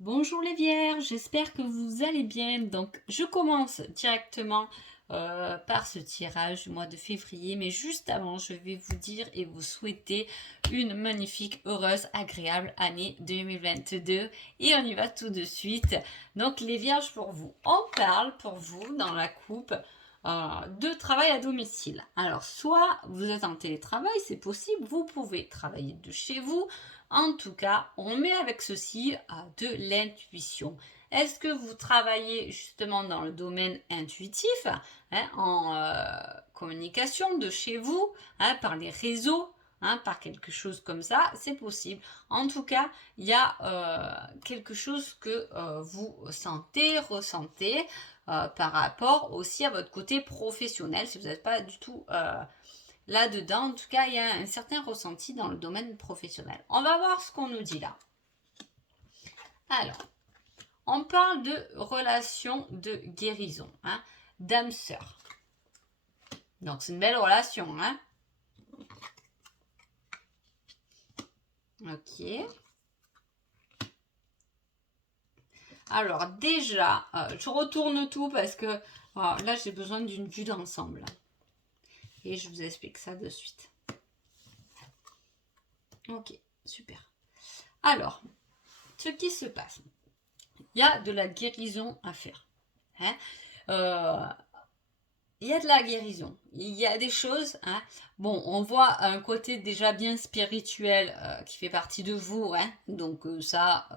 Bonjour les vierges, j'espère que vous allez bien. Donc je commence directement par ce tirage du mois de février, mais juste avant je vais vous dire et vous souhaiter une magnifique, heureuse, agréable année 2022 et on y va tout de suite. Donc les vierges pour vous, on parle pour vous dans la coupe de travail à domicile. Alors soit vous êtes en télétravail, c'est possible, vous pouvez travailler de chez vous. En tout cas, on met avec ceci de l'intuition. Est-ce que vous travaillez justement dans le domaine intuitif, en communication de chez vous, par les réseaux, par quelque chose comme ça, c'est possible. En tout cas, il y a quelque chose que vous sentez, ressentez par rapport aussi à votre côté professionnel, si vous n'êtes pas du tout là-dedans. En tout cas, il y a un certain ressenti dans le domaine professionnel. On va voir ce qu'on nous dit là. Alors, on parle de relation de guérison, d'âme-sœur. Donc, c'est une belle relation, Ok. Alors, déjà, je retourne tout parce que là, j'ai besoin d'une vue d'ensemble. Et je vous explique ça de suite. Ok, super. Alors, ce qui se passe, il y a de la guérison à faire. Il y a de la guérison, il y a des choses, bon, on voit un côté déjà bien spirituel qui fait partie de vous, donc ça,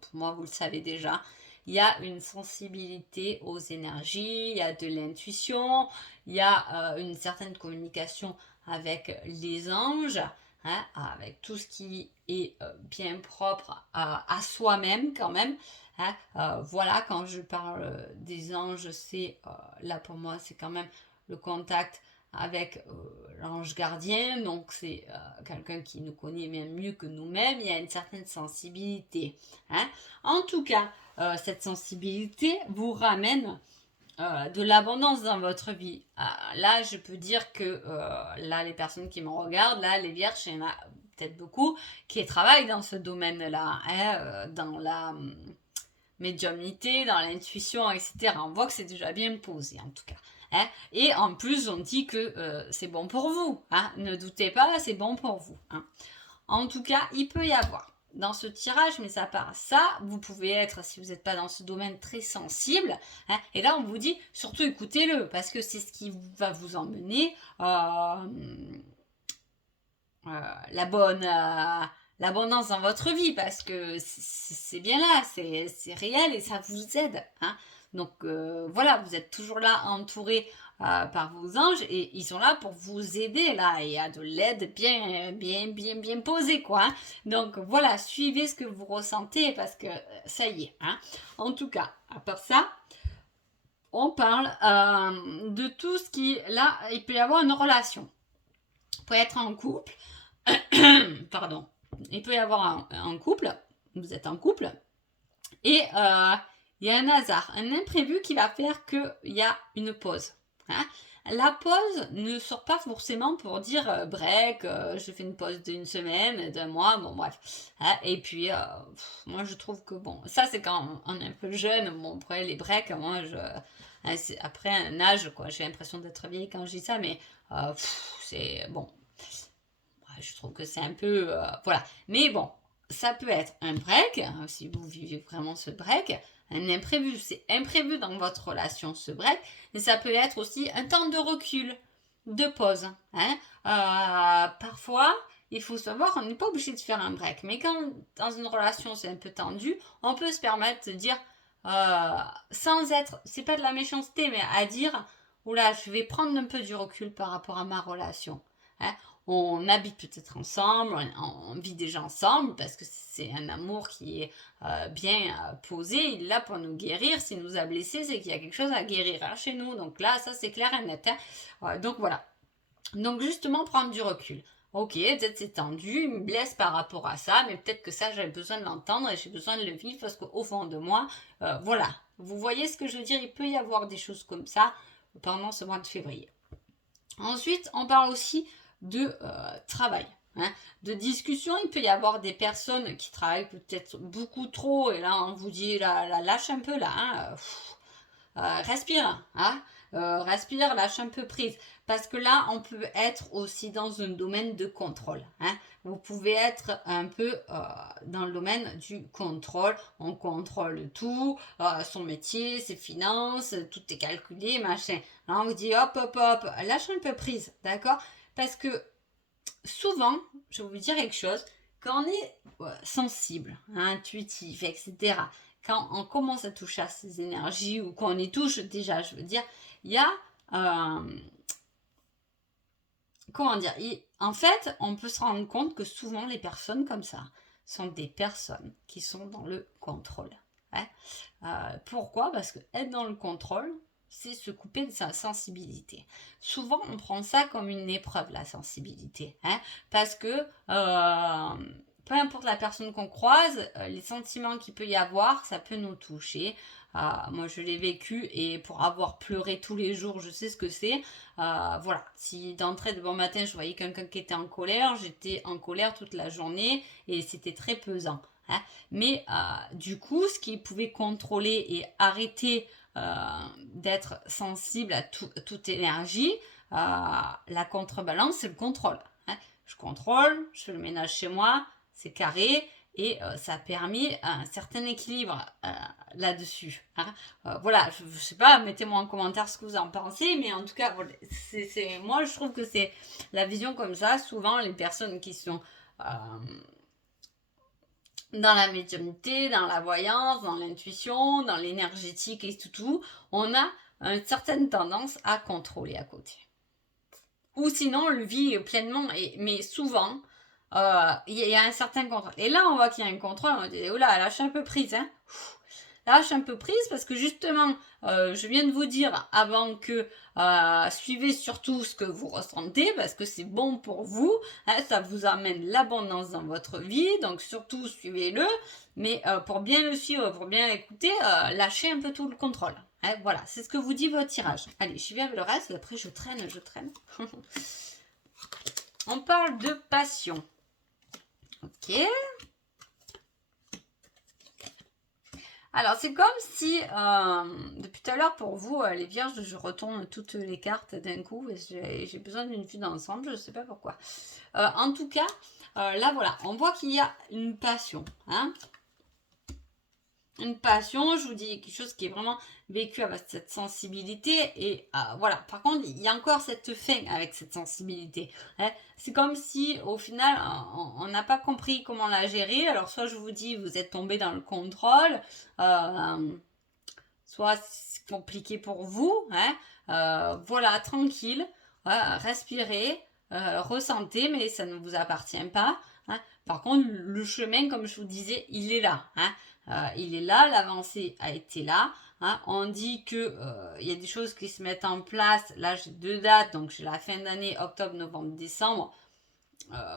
pour moi, vous le savez déjà. Il y a une sensibilité aux énergies, il y a de l'intuition, il y a une certaine communication avec les anges, avec tout ce qui est bien propre à soi-même quand même. Voilà, quand je parle des anges, c'est là pour moi, c'est quand même le contact avec l'ange gardien, donc c'est quelqu'un qui nous connaît même mieux que nous-mêmes, il y a une certaine sensibilité. En tout cas, cette sensibilité vous ramène de l'abondance dans votre vie. Là, je peux dire que là, les personnes qui me regardent, là, les vierges, il y en a peut-être beaucoup qui travaillent dans ce domaine-là, dans la médiumnité, dans l'intuition, etc. On voit que c'est déjà bien posé en tout cas. Et en plus, on dit que c'est bon pour vous. Ne doutez pas, c'est bon pour vous. En tout cas, il peut y avoir dans ce tirage, mais ça part ça, vous pouvez être, si vous n'êtes pas dans ce domaine, très sensible. Et là, on vous dit, surtout écoutez-le, parce que c'est ce qui va vous emmener la bonne l'abondance dans votre vie, parce que c'est bien là, c'est réel et ça vous aide. Donc voilà, vous êtes toujours là entouré par vos anges et ils sont là pour vous aider là. Il y a de l'aide bien posée quoi. Donc voilà, suivez ce que vous ressentez parce que ça y est. En tout cas, à part ça, on parle de tout ce qui là, il peut y avoir une relation. Vous pouvez être en couple. Pardon. Il peut y avoir un couple. Vous êtes en couple et il y a un hasard, un imprévu qui va faire qu'il y a une pause. La pause ne sort pas forcément pour dire break, je fais une pause d'une semaine, d'un mois, bon bref. Et puis, moi je trouve que bon, ça c'est quand on est un peu jeune, bon après les breaks, moi c'est après un âge, quoi, j'ai l'impression d'être vieille quand je dis ça, mais c'est bon. Je trouve que c'est un peu, voilà. Mais bon, ça peut être un break, si vous vivez vraiment ce break, un imprévu. C'est imprévu dans votre relation, ce break, mais ça peut être aussi un temps de recul, de pause. Parfois, il faut savoir, on n'est pas obligé de faire un break, mais quand dans une relation c'est un peu tendu, on peut se permettre de dire, sans être, c'est pas de la méchanceté, mais à dire, oula, je vais prendre un peu du recul par rapport à ma relation. On habite peut-être ensemble, on vit déjà ensemble parce que c'est un amour qui est bien posé. Il est là pour nous guérir. S'il nous a blessés, c'est qu'il y a quelque chose à guérir chez nous. Donc là, ça c'est clair et net. Donc voilà. Donc justement, prendre du recul. Ok, peut-être c'est tendu, il me blesse par rapport à ça, mais peut-être que ça, j'avais besoin de l'entendre et j'ai besoin de le vivre parce qu'au fond de moi, voilà. Vous voyez ce que je veux dire? Il peut y avoir des choses comme ça pendant ce mois de février. Ensuite, on parle aussi de travail. hein, de discussion. Il peut y avoir des personnes qui travaillent peut-être beaucoup trop et là on vous dit là, lâche un peu là, hein, respire, hein, respire, lâche un peu prise. Parce que là, on peut être aussi dans un domaine de contrôle. Hein. Vous pouvez être un peu dans le domaine du contrôle. On contrôle tout, son métier, ses finances, tout est calculé, machin. Là, on vous dit hop, hop, hop, lâche un peu prise, d'accord? Parce que souvent, je vais vous dire quelque chose, quand on est sensible, intuitif, etc., quand on commence à toucher à ces énergies ou qu'on y touche déjà, je veux dire, il y a... comment dire, en fait, on peut se rendre compte que souvent les personnes comme ça sont des personnes qui sont dans le contrôle. Hein. Pourquoi? Parce que être dans le contrôle, c'est se couper de sa sensibilité. Souvent, on prend ça comme une épreuve, la sensibilité. Hein, parce que peu importe la personne qu'on croise, les sentiments qu'il peut y avoir, ça peut nous toucher. Moi, je l'ai vécu et pour avoir pleuré tous les jours, je sais ce que c'est. Voilà, si d'entrée de bon matin, je voyais quelqu'un qui était en colère, j'étais en colère toute la journée et c'était très pesant. Hein. Mais du coup, ce qui pouvait contrôler et arrêter d'être sensible à toute énergie, la contrebalance, c'est le contrôle. Hein. Je contrôle, je fais le ménage chez moi, c'est carré, et ça a permis un certain équilibre là-dessus. Hein. Voilà, je ne sais pas, mettez-moi en commentaire ce que vous en pensez, mais en tout cas, voilà, moi je trouve que c'est la vision comme ça. Souvent, les personnes qui sont dans la médiumnité, dans la voyance, dans l'intuition, dans l'énergétique et tout, on a une certaine tendance à contrôler à côté. Ou sinon, on le vit pleinement, mais souvent, il y a un certain contrôle. Et là, on voit qu'il y a un contrôle, on dit, oula, lâche un peu prise, hein. Lâche un peu prise parce que justement, je viens de vous dire avant que suivez surtout ce que vous ressentez parce que c'est bon pour vous, hein, ça vous amène l'abondance dans votre vie, donc surtout suivez-le, mais pour bien le suivre, pour bien l'écouter, lâchez un peu tout le contrôle. Hein, voilà, c'est ce que vous dit votre tirage. Allez, j'y vais avec le reste, et après je traîne. On parle de passion. Ok. Alors, c'est comme si, depuis tout à l'heure, pour vous, les vierges, je retourne toutes les cartes d'un coup et j'ai besoin d'une vue d'ensemble, je ne sais pas pourquoi. En tout cas, là, voilà, on voit qu'il y a une passion. Hein, une passion, je vous dis quelque chose qui est vraiment vécu avec cette sensibilité et voilà. Par contre, il y a encore cette fin avec cette sensibilité. Hein. C'est comme si au final, on n'a pas compris comment la gérer. Alors soit je vous dis, vous êtes tombé dans le contrôle, soit c'est compliqué pour vous. Hein. Voilà, tranquille, respirez, ressentez, mais ça ne vous appartient pas. Hein. Par contre, le chemin, comme je vous disais, il est là. Hein. Il est là, l'avancée a été là. Hein. On dit que y a des choses qui se mettent en place. Là, j'ai 2 dates, donc j'ai la fin d'année, octobre, novembre, décembre.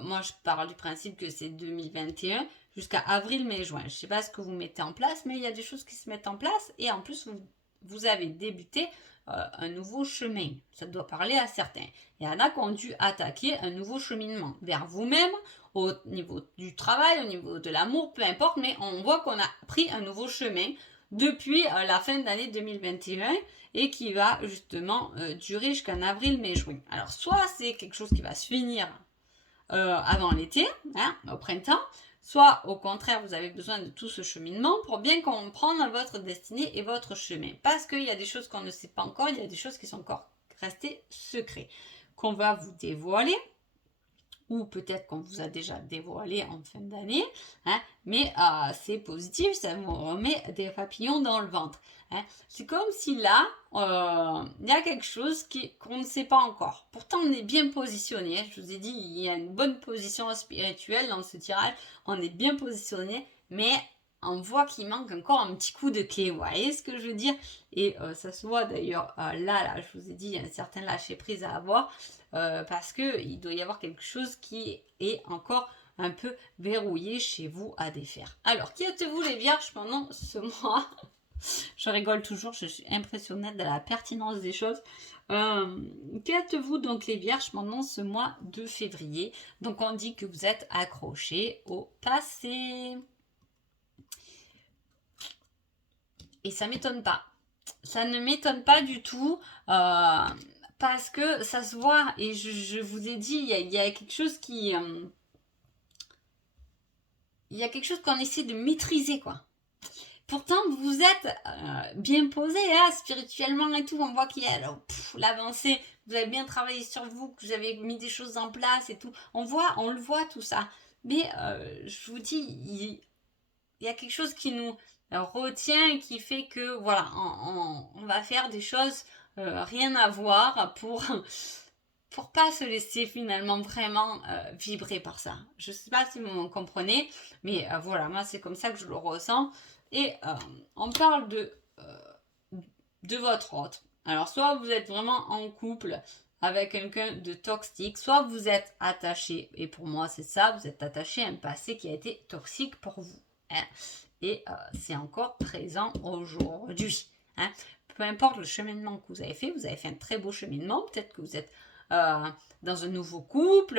Moi, je parle du principe que c'est 2021 jusqu'à avril, mai, juin. Je ne sais pas ce que vous mettez en place, mais il y a des choses qui se mettent en place et en plus, vous avez débuté un nouveau chemin. Ça doit parler à certains. Il y en a qui ont dû attaquer un nouveau cheminement vers vous-même, au niveau du travail, au niveau de l'amour, peu importe, mais on voit qu'on a pris un nouveau chemin depuis la fin d'année 2021 et qui va justement durer jusqu'en avril, mai, juin. Alors, soit c'est quelque chose qui va se finir avant l'été, hein, au printemps, soit au contraire, vous avez besoin de tout ce cheminement pour bien comprendre votre destinée et votre chemin. Parce qu'il y a des choses qu'on ne sait pas encore, il y a des choses qui sont encore restées secrètes, qu'on va vous dévoiler, ou peut-être qu'on vous a déjà dévoilé en fin d'année, hein, mais c'est positif, ça vous remet des papillons dans le ventre. Hein. C'est comme si là, il y a quelque chose qu'on ne sait pas encore. Pourtant, on est bien positionné. Hein. Je vous ai dit, il y a une bonne position spirituelle dans ce tirage. On est bien positionné, mais on voit qu'il manque encore un petit coup de clé. Vous voyez ce que je veux dire? Et ça se voit d'ailleurs là, je vous ai dit, il y a un certain lâcher-prise à avoir. Parce qu'il doit y avoir quelque chose qui est encore un peu verrouillé chez vous à défaire. Alors, qui êtes-vous les vierges pendant ce mois Je rigole toujours, je suis impressionnée de la pertinence des choses. Qu'êtes-vous donc les vierges pendant ce mois de février? Donc on dit que vous êtes accrochés au passé. Et ça m'étonne pas. Ça ne m'étonne pas du tout. Parce que ça se voit, et je vous ai dit, il y a quelque chose qui... il y a quelque chose qu'on essaie de maîtriser, quoi. Pourtant, vous êtes bien posé, hein, spirituellement et tout. On voit qu'il y a l'avancée. Vous avez bien travaillé sur vous, que vous avez mis des choses en place et tout. On le voit tout ça. Mais je vous dis, il y a quelque chose qui nous retient et qui fait que, voilà, on va faire des choses rien à voir pour pas se laisser finalement vraiment vibrer par ça. Je ne sais pas si vous me comprenez, mais voilà, moi c'est comme ça que je le ressens. Et on parle de votre autre. Alors, soit vous êtes vraiment en couple avec quelqu'un de toxique, soit vous êtes attaché, et pour moi c'est ça, vous êtes attaché à un passé qui a été toxique pour vous. Hein, et c'est encore présent aujourd'hui. Hein. Peu importe le cheminement que vous avez fait un très beau cheminement, peut-être que vous êtes dans un nouveau couple,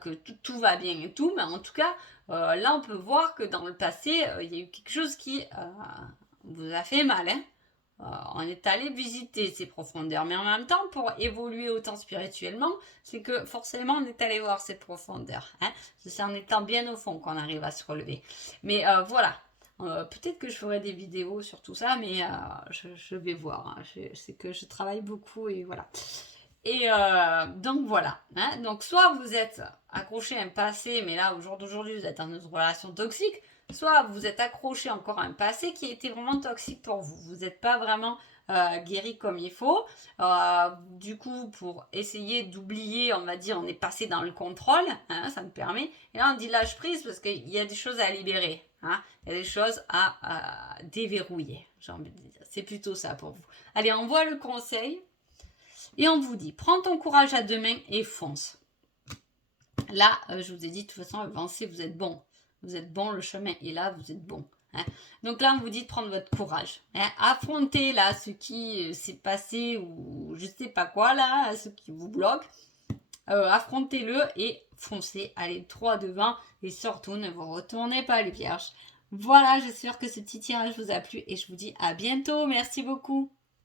que tout va bien et tout, mais en tout cas, là on peut voir que dans le passé, il y a eu quelque chose qui vous a fait mal. Hein. On est allé visiter ces profondeurs, mais en même temps, pour évoluer autant spirituellement, c'est que forcément on est allé voir cette profondeur. Hein. C'est en étant bien au fond qu'on arrive à se relever. Mais voilà. Peut-être que je ferai des vidéos sur tout ça, mais je vais voir. Hein. C'est que je travaille beaucoup et voilà. Et donc voilà. Hein. Donc soit vous êtes accroché à un passé, mais là au jour d'aujourd'hui vous êtes dans une relation toxique, soit vous êtes accroché encore à un passé qui était vraiment toxique pour vous. Vous n'êtes pas vraiment guéri comme il faut. Du coup, pour essayer d'oublier, on va dire, on est passé dans le contrôle, hein, ça me permet. Et là on dit lâche prise parce qu'il y a des choses à libérer. Hein. Il y a des choses à déverrouiller. J'ai envie de dire. C'est plutôt ça pour vous. Allez, on voit le conseil. Et on vous dit, prends ton courage à deux mains et fonce. Là, je vous ai dit, de toute façon, avancez, vous êtes bon. Vous êtes bon, le chemin est là, vous êtes bon. Hein. Donc là, on vous dit de prendre votre courage. Hein. Affrontez là ce qui s'est passé ou je sais pas quoi là, ce qui vous bloque. Affrontez-le et foncez. Allez droit devant et surtout ne vous retournez pas les vierges. Voilà, j'espère que ce petit tirage vous a plu et je vous dis à bientôt. Merci beaucoup.